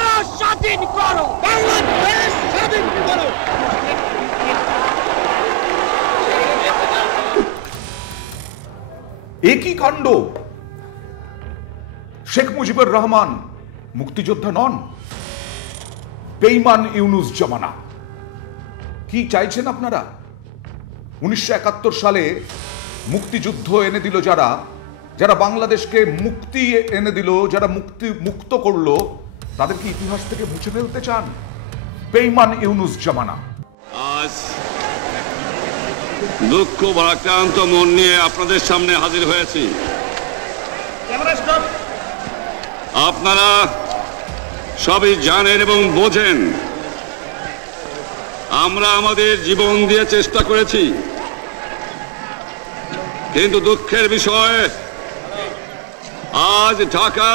করো, স্বাধীন করো, বাংলাদেশ স্বাধীন করো। একই কাণ্ড। শেখ মুজিবুর রহমান মুক্তিযোদ্ধা নন, বেঈমান ইউনুস জমানা। কি চাইছেন আপনারা? 1971 সালে মুক্তিযুদ্ধ এনে দিল যারা, যারা বাংলাদেশকে মুক্তি এনে দিল, যারা মুক্ত করলো, তাদেরকে ইতিহাস থেকে মুছে ফেলতে চান? বেঈমান ইউনুস জমানা। আজ দুঃখ ভারাক্রান্ত মন নিয়ে আপনাদের সামনে হাজির হয়েছি। আপনারা সবই জানেন এবং বোঝেন আমরা আমাদের জীবন দিয়ে চেষ্টা করেছি, কিন্তু দুঃখের বিষয় আজ ঢাকা,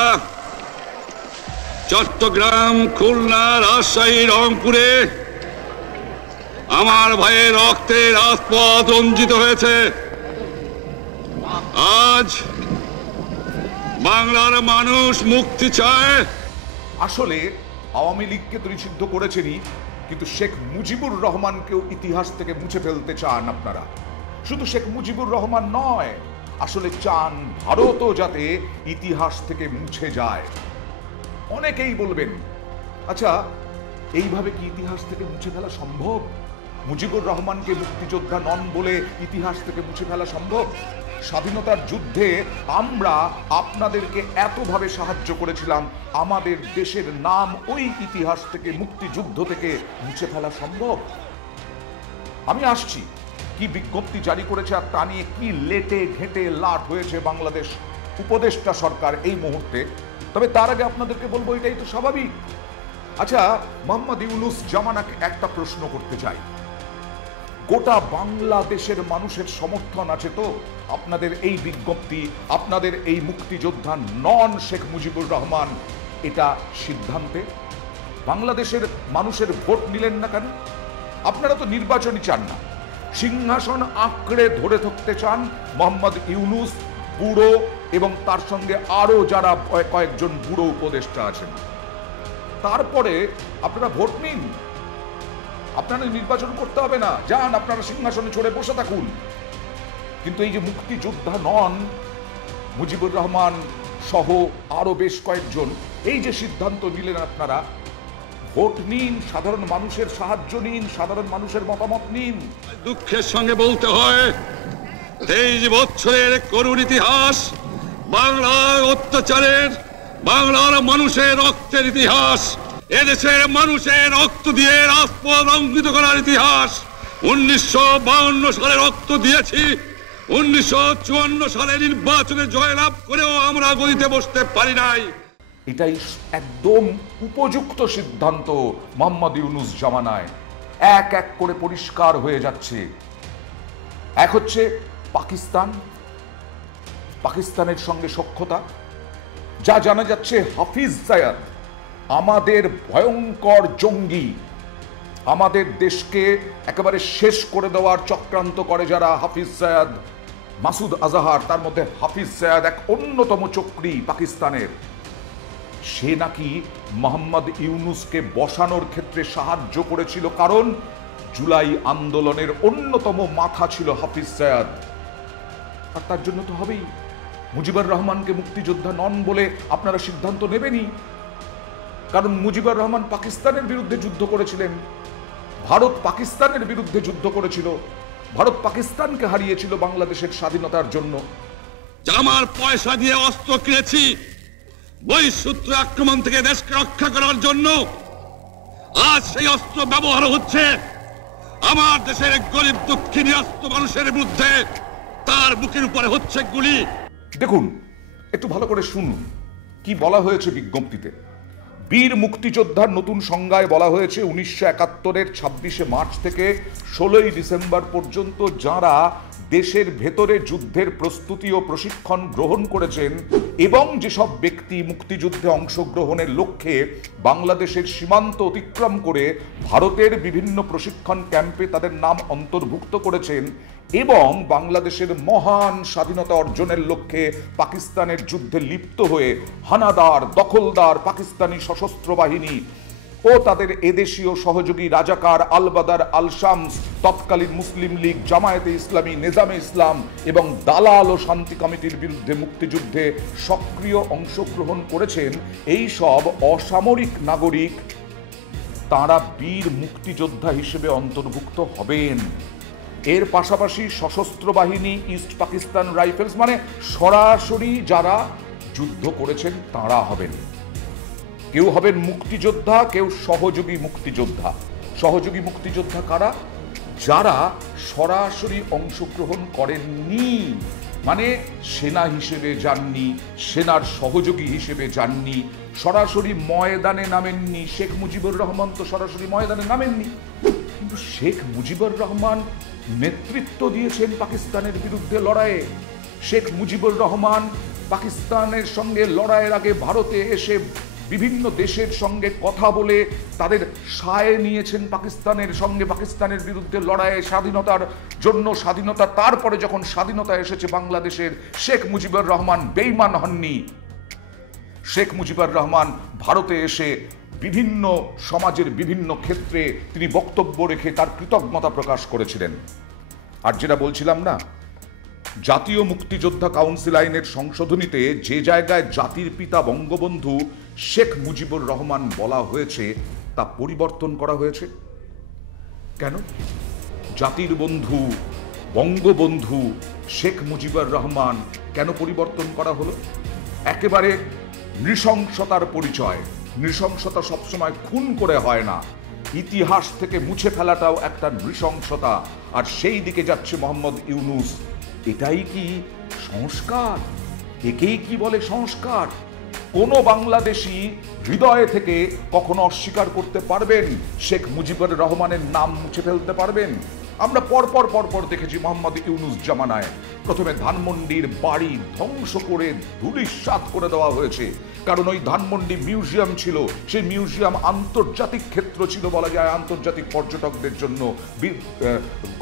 চট্টগ্রাম, খুলনা, রাজশাহী, রংপুরে আমার ভাইয়ের রক্তে রাজপথ রঞ্জিত হয়েছে। আজ বাংলার মানুষ মুক্তি চায়। আসলে আওয়ামী লীগকে তো নিষিদ্ধ করেছেনই, কিন্তু শেখ মুজিবুর রহমানকেও ইতিহাস থেকে মুছে ফেলতে চান আপনারা। শুধু শেখ মুজিবুর রহমান নয়, আসলে চান ভারতও যাতে ইতিহাস থেকে মুছে যায়। অনেকেই বলবেন, আচ্ছা এইভাবে কি ইতিহাস থেকে মুছে ফেলা সম্ভব? মুজিবুর রহমানকে মুক্তিযোদ্ধা নন বলে ইতিহাস থেকে মুছে ফেলা সম্ভব? স্বাধীনতার যুদ্ধে আমরা আপনাদেরকে এতভাবে সাহায্য করেছিলাম, আমাদের দেশের নাম ওই ইতিহাস থেকে, মুক্তিযুদ্ধ থেকে মুছে ফেলা সম্ভব? আমি আসছি কি বিজ্ঞপ্তি জারি করেছে আর তা নিয়ে কি লেটে ঘেটে লাট হয়েছে বাংলাদেশ উপদেষ্টা সরকার এই মুহূর্তে। তবে তার আগে আপনাদেরকে বলবো, এটাই তো স্বাভাবিক। আচ্ছা, মোহাম্মদ ইউনুস জামানাকে একটা প্রশ্ন করতে চাই। গোটা বাংলাদেশের মানুষের সমর্থন আছে তো আপনাদের এই বিজ্ঞপ্তি, আপনাদের এই মুক্তিযোদ্ধা নন শেখ মুজিবুর রহমান এটা সিদ্ধান্তে? বাংলাদেশের মানুষের ভোট নিলেন না কেন? আপনারা তো নির্বাচনই চান না, সিংহাসন আঁকড়ে ধরে থাকতে চান মোহাম্মদ ইউনুস, বুড়ো এবং তার সঙ্গে আরো যারা কয়েকজন বুড়ো উপদেষ্টা আছেন। তারপরে আপনারা ভোট নিন, আপনারা নির্বাচন করতে হবে না, যান আপনারা সিংহাসনে চড়ে বসে থাকুন। কিন্তু এই যে মুক্তিযোদ্ধা নন মুজিবুর রহমান সহ আরো বেশ কয়েকজন, এই যে সিদ্ধান্ত নিলেন আপনারা, ভোট নিন, সাধারণ মানুষের সাহায্য নিন, সাধারণ মানুষের মতামত নিন। দুঃখের সঙ্গে বলতে হয়, 23 বছরের করুণ ইতিহাস, বাংলার অত্যাচারের, বাংলার মানুষের রক্তের ইতিহাস, এদেশের মানুষের রক্ত দিয়ে রাজপথ রঞ্জিত করার ইতিহাস। 1952 সালে রক্ত দিয়েছি, 1954 সালে নির্বাচনে জয়লাভ করেও আমরা গদিতে বসতে পারি নাই। এটাই একদম উপযুক্ত সিদ্ধান্ত মোহাম্মদ ইউনুস জামানায়। এক এক করে পরিষ্কার হয়ে যাচ্ছে। এক হচ্ছে পাকিস্তান, পাকিস্তানের সঙ্গে সখ্যতা, যা জানা যাচ্ছে হাফিজ সায়াদ আমাদের ভয়ঙ্কর জঙ্গি, আমাদের দেশকে একেবারে শেষ করে দেওয়ার চক্রান্ত করে যারা, হাফিজ সায়াদ, মাসুদ আজাহার, তার মধ্যে হাফিজ সায়াদ এক অন্যতম চক্রী পাকিস্তানের। সে নাকি মোহাম্মদ ইউনুসকে বসানোর ক্ষেত্রে সাহায্য করেছিল, কারণ জুলাই আন্দোলনের অন্যতম মাথা ছিল হাফিজ সায়াদ। আর তার জন্য তো হবেই, মুজিবুর রহমানকে মুক্তিযোদ্ধা নন বলে আপনারা সিদ্ধান্ত নেবেনই, কারণ মুজিবুর রহমান পাকিস্তানের বিরুদ্ধে যুদ্ধ করেছিলেন, ভারত পাকিস্তানের বিরুদ্ধে যুদ্ধ করেছিল, ভারত পাকিস্তানকে হারিয়েছিল বাংলাদেশের স্বাধীনতার জন্য। আমার পয়সা দিয়ে অস্ত্র কিনেছি বহিঃশত্রু আক্রমণ থেকে দেশকে রক্ষা করার জন্য। আজ সেই অস্ত্র ব্যবহার হচ্ছে আমার দেশের গরিব দুঃখী নিরস্ত মানুষের বিরুদ্ধে, তার বুকের উপরে হচ্ছে গুলি। দেখুন, একটু ভালো করে শুনুন কি বলা হয়েছে বিজ্ঞপ্তিতে। বীর মুক্তিযোদ্ধার নতুন সংজ্ঞায় বলা হয়েছে, 1971-এর 26শে মার্চ থেকে 16ই ডিসেম্বর পর্যন্ত যারা দেশের ভেতরে যুদ্ধের প্রস্তুতি ও প্রশিক্ষণ গ্রহণ করেছেন এবং যেসব ব্যক্তি মুক্তিযুদ্ধে অংশগ্রহণের লক্ষ্যে বাংলাদেশের সীমান্ত অতিক্রম করে ভারতের বিভিন্ন প্রশিক্ষণ ক্যাম্পে তাদের নাম অন্তর্ভুক্ত করেছেন এবং বাংলাদেশের মহান স্বাধীনতা অর্জনের লক্ষ্যে পাকিস্তানের যুদ্ধে লিপ্ত হয়ে হানাদার দখলদার পাকিস্তানি সশস্ত্র বাহিনী ও তাদের এদেশীয় সহযোগী রাজাকার আল বাদার আল শামস, তৎকালীন মুসলিম লীগ, জামায়াতে ইসলামী, নেজামে ইসলাম এবং দালাল ও শান্তি কমিটির বিরুদ্ধে মুক্তিযুদ্ধে সক্রিয় অংশগ্রহণ করেছেন এই সব অসামরিক নাগরিক তাঁরা বীর মুক্তিযোদ্ধা হিসেবে অন্তর্ভুক্ত হবেন। এর পাশাপাশি সশস্ত্র বাহিনী, ইস্ট পাকিস্তান রাইফেলস মানে সরাসরি যারা যুদ্ধ করেছেন তাঁরা হবেন। কেউ হবেন মুক্তিযোদ্ধা, কেউ সহযোগী মুক্তিযোদ্ধা। সহযোগী মুক্তিযোদ্ধা কারা? যারা সরাসরি অংশগ্রহণ করেননি, মানে সেনা হিসেবে যাননি, সেনার সহযোগী হিসেবে যাননি, সরাসরি ময়দানে নামেননি। শেখ মুজিবুর রহমান তো সরাসরি ময়দানে নামেননি, কিন্তু শেখ মুজিবুর রহমান নেতৃত্ব দিয়েছেন পাকিস্তানের বিরুদ্ধে লড়াইয়ে। শেখ মুজিবুর রহমান পাকিস্তানের সঙ্গে লড়াইয়ের আগে ভারতে এসে বিভিন্ন দেশের সঙ্গে কথা বলে তাদের সায় নিয়েছেন পাকিস্তানের সঙ্গে, পাকিস্তানের বিরুদ্ধে লড়াইয়ে স্বাধীনতার জন্য। স্বাধীনতা তারপরে যখন স্বাধীনতা এসেছে বাংলাদেশের, শেখ মুজিবুর রহমান বেঈমান হননি। শেখ মুজিবুর রহমান ভারতে এসে বিভিন্ন সমাজের বিভিন্ন ক্ষেত্রে তিনি বক্তব্য রেখে তার কৃতজ্ঞতা প্রকাশ করেছিলেন। আর যেটা বলছিলাম না, জাতীয় মুক্তিযোদ্ধা কাউন্সিল আইনের সংশোধনীতে যে জায়গায় জাতির পিতা বঙ্গবন্ধু শেখ মুজিবুর রহমান বলা হয়েছে তা পরিবর্তন করা হয়েছে কেন? জাতির বন্ধু বঙ্গবন্ধু শেখ মুজিবুর রহমান কেন পরিবর্তন করা হলো? একেবারে নৃশংসতার পরিচয়। নৃশংসতা সবসময় খুন করে হয় না, ইতিহাস থেকে মুছে ফেলাটাও একটা নৃশংসতা। আর সেই দিকে যাচ্ছে মোহাম্মদ ইউনূস। এটাই কি সংস্কার? একেই কি বলে সংস্কার? কোন বাংলাদেশী হৃদয় থেকে কখনো অস্বীকার করতে পারবেন শেখ মুজিবুর রহমানের নাম মুছে ফেলতে পারবেন? আমরা পরপর দেখেছি মোহাম্মদ ইউনূস জামানায় প্রথমে ধানমন্ডির বাড়ি ধ্বংস করে ধূলিসাৎ করে দেওয়া হয়েছে, কারণ ওই ধানমন্ডি মিউজিয়াম ছিল। সেই মিউজিয়াম আন্তর্জাতিক ক্ষেত্র ছিল, বলা যায় আন্তর্জাতিক পর্যটকদের জন্য,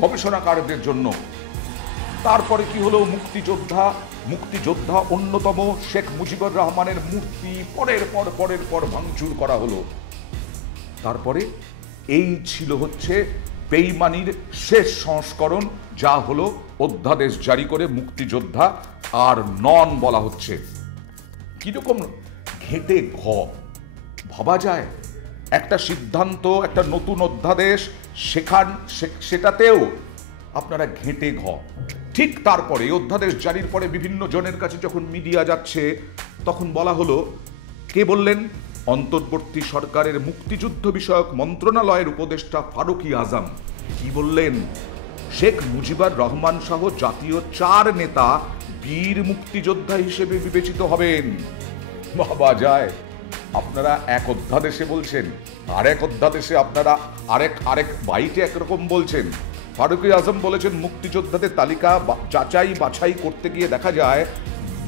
গবেষণাকারদের জন্য। তারপরে কি হলো? মুক্তিযোদ্ধা অন্যতম শেখ মুজিবুর রহমানের মূর্তি পরের পর ভাঙচুর করা হলো। তারপরে এই ছিল হচ্ছে বেঈমানির শেষ সংস্করণ, যা হলো অধ্যাদেশ জারি করে মুক্তিযোদ্ধা আর নন বলা হচ্ছে। কিরকম ঘেটে ঘ ভাবা যায়? একটা সিদ্ধান্ত, একটা নতুন অধ্যাদেশ সেটাতেও আপনারা ঘেটে ঘ। ঠিক তারপরে অধ্যাদেশ জারির পরে বিভিন্ন জনের কাছে যখন মিডিয়া যাচ্ছে তখন বলা হলো, কে বললেন? অন্তর্বর্তী সরকারের মুক্তিযুদ্ধ বিষয়ক মন্ত্রণালয়ের উপদেষ্টা ফারুকী আজম। কি বললেন? শেখ মুজিবুর রহমান সহ জাতীয় 4 নেতা বীর মুক্তিযোদ্ধা হিসেবে বিবেচিত হবেন। ভাবা যায়? আপনারা এক অধ্যাদেশে বলছেন, আরেক অধ্যাদেশে আপনারা আরেক বাইটে একরকম বলছেন। ফারুকী আজম বলেছেন মুক্তিযোদ্ধাদের তালিকা যাচাই বাছাই করতে গিয়ে দেখা যায়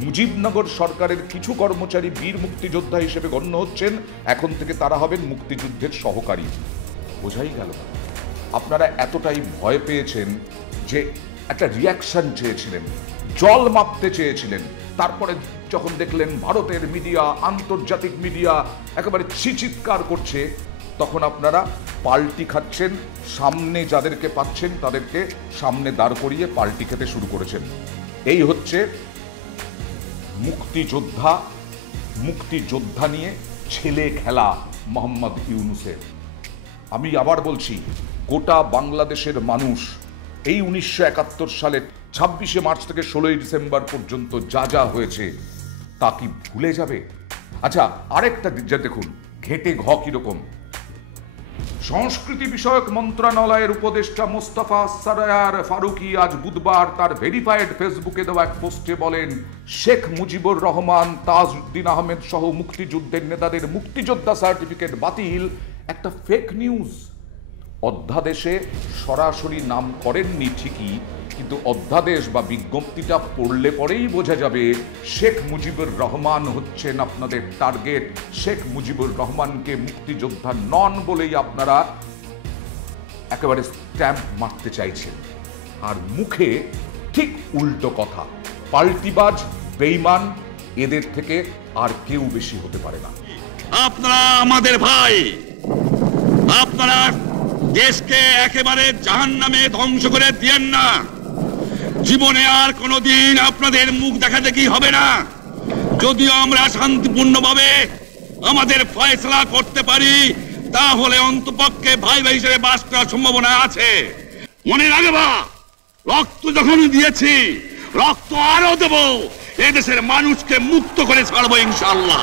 মুজিবনগর সরকারের কিছু কর্মচারী বীর মুক্তিযোদ্ধা হিসেবে গণ্য হচ্ছেন, এখন থেকে তারা হবেন মুক্তিযুদ্ধের সহকারী। বোঝাই গেল আপনারা এতটাই ভয় পেয়েছেন যে একটা রিয়াকশন চেয়েছিলেন, জল মাপতে চেয়েছিলেন। তারপরে যখন দেখলেন ভারতের মিডিয়া, আন্তর্জাতিক মিডিয়া একেবারে চিৎকার করছে, তখন আপনারা পাল্টি খাচ্ছেন। সামনে যাদেরকে পাচ্ছেন তাদেরকে সামনে দাঁড় করিয়ে পাল্টি খেতে শুরু করেছেন। এই হচ্ছে মুক্তিযোদ্ধা নিয়ে ছেলে খেলা মোহাম্মদ ইউনূসের। আমি আবার বলছি, গোটা বাংলাদেশের মানুষ এই 1971 সালে 26শে মার্চ থেকে 16ই ডিসেম্বর পর্যন্ত যা হয়েছে তা কি ভুলে যাবে? আচ্ছা, আরেকটা দেখুন ঘেটে ঘ কিরকম। সংস্কৃতি বিষয়ক মন্ত্রণালয়ের উপদেষ্টা মোস্তফা সরয়ার ফারুকী আজ বুধবার তার ভেরিফাইড ফেসবুকে দেওয়া এক পোস্টে বলেন, শেখ মুজিবুর রহমান, তাজউদ্দিন আহমেদ সহ মুক্তিযুদ্ধের নেতাদের মুক্তিযোদ্ধা সার্টিফিকেট বাতিল একটা ফেক নিউজ। অধ্যাদেশে সরাসরি নাম করেননি ঠিকই, কিন্তু অধ্যাদেশ বা বিজ্ঞপ্তিটা পড়লে পরেই বোঝা যাবে শেখ মুজিবুর রহমান হচ্ছেন আপনাদের টার্গেট। শেখ মুজিবুর রহমানকে মুক্তিযোদ্ধা নন বলেই আপনারা একেবারে স্ট্যাম্প মারতে চাইছেন, আর মুখে ঠিক উল্টো কথা। পাল্টিবাজ, বেঈমান, এদের থেকে আর কেউ বেশি হতে পারে না। আপনারা আমাদের ভাই, আপনারা দেশকে একেবারে জাহান্নামে ধ্বংস করে দিয়েন না। জীবনে আর কোনোদিন আপনাদের মুখ দেখা দেখি হবে না। যদিও আমরা শান্তিপূর্ণভাবে আমাদের ফয়সলা করতে পারি, তাহলে অন্তপক্ষে ভাই ভাই হিসেবে বাস করার সম্ভাবনা আছে। মনে রাখবা, রক্ত যখন দিয়েছি, রক্ত আরো দেব। এদেশের মানুষকে মুক্ত করে ছাড়বো ইনশাআল্লাহ।